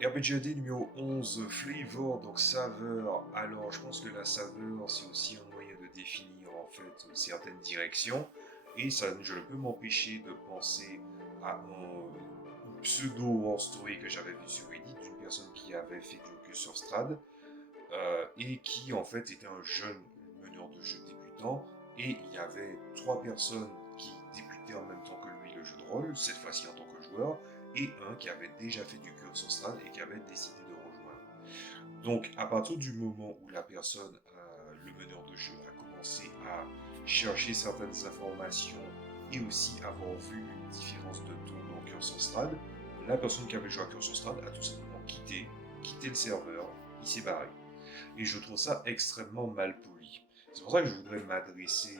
RPGAD numéro 11, Flavor, donc saveur. Alors, je pense que la saveur, c'est aussi un moyen de définir en fait certaines directions. Et ça, je ne peux m'empêcher de penser à un pseudo War Story que j'avais vu sur Reddit d'une personne qui avait fait du hockey sur Strad et qui en fait était un jeune meneur de jeu débutant. Et il y avait trois personnes qui débutaient en même temps que lui le jeu de rôle, cette fois-ci en tant que joueur, et un qui avait déjà fait du cursus strad et qui avait décidé de rejoindre. Donc, à partir du moment où la personne, le meneur de jeu, a commencé à chercher certaines informations et aussi avoir vu une différence de ton dans cursus strad, la personne qui avait joué à cursus strad a tout simplement quitté le serveur, il s'est barré. Et je trouve ça extrêmement mal poli. C'est pour ça que je voudrais m'adresser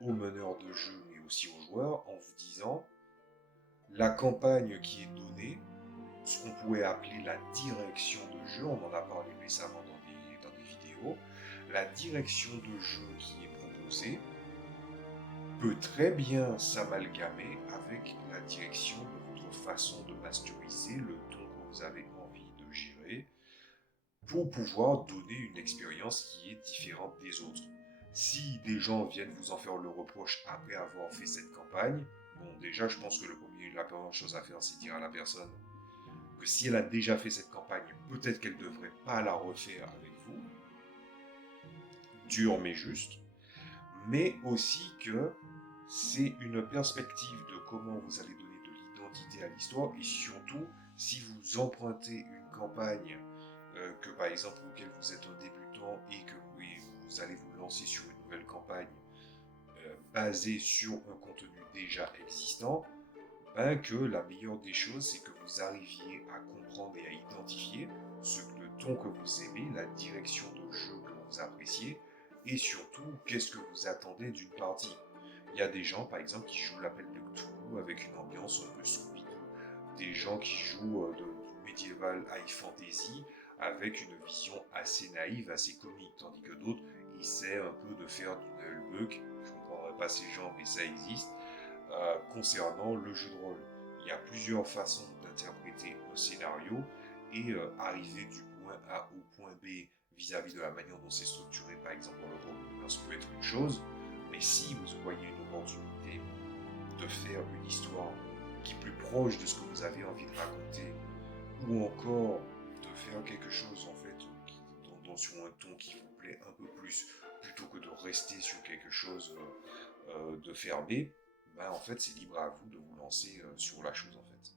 aux meneurs de jeu, mais aussi aux joueurs, en vous disant, la campagne qui est donnée, ce qu'on pourrait appeler la direction de jeu, on en a parlé récemment dans des vidéos, la direction de jeu qui est proposée peut très bien s'amalgamer avec la direction de votre façon de masteriser le ton que vous avez envie de gérer pour pouvoir donner une expérience qui est différente des autres. Si des gens viennent vous en faire le reproche après avoir fait cette campagne, bon déjà je pense que la première chose à faire c'est dire à la personne que si elle a déjà fait cette campagne, peut-être qu'elle ne devrait pas la refaire avec vous, dur mais juste, mais aussi que c'est une perspective de comment vous allez donner de l'identité à l'histoire et surtout si vous empruntez une campagne que par exemple auquel vous êtes un débutant et que vous allez vous lancer sur une nouvelle campagne basée sur un contenu déjà existant, ben que la meilleure des choses, c'est que vous arriviez à comprendre et à identifier le ton que vous aimez, la direction de jeu que vous appréciez, et surtout, qu'est-ce que vous attendez d'une partie. Il y a des gens, par exemple, qui jouent l'appel de Cthulhu avec une ambiance un peu Scooby-Doo, des gens qui jouent du médiéval high fantasy avec une vision assez naïve, assez comique, tandis que d'autres essaient un peu de faire du Nullbuck, je ne comprendrai pas ces gens, mais ça existe, concernant le jeu de rôle. Il y a plusieurs façons d'interpréter un scénario et arriver du point A au point B vis-à-vis de la manière dont c'est structuré, par exemple dans le rôle, ça peut être une chose, mais si vous voyez une opportunité de faire une histoire qui est plus proche de ce que vous avez envie de raconter, ou encore de faire quelque chose en fait sur un ton qui vous plaît un peu plus, plutôt que de rester sur quelque chose de fermé, ben en fait c'est libre à vous de vous lancer sur la chose en fait.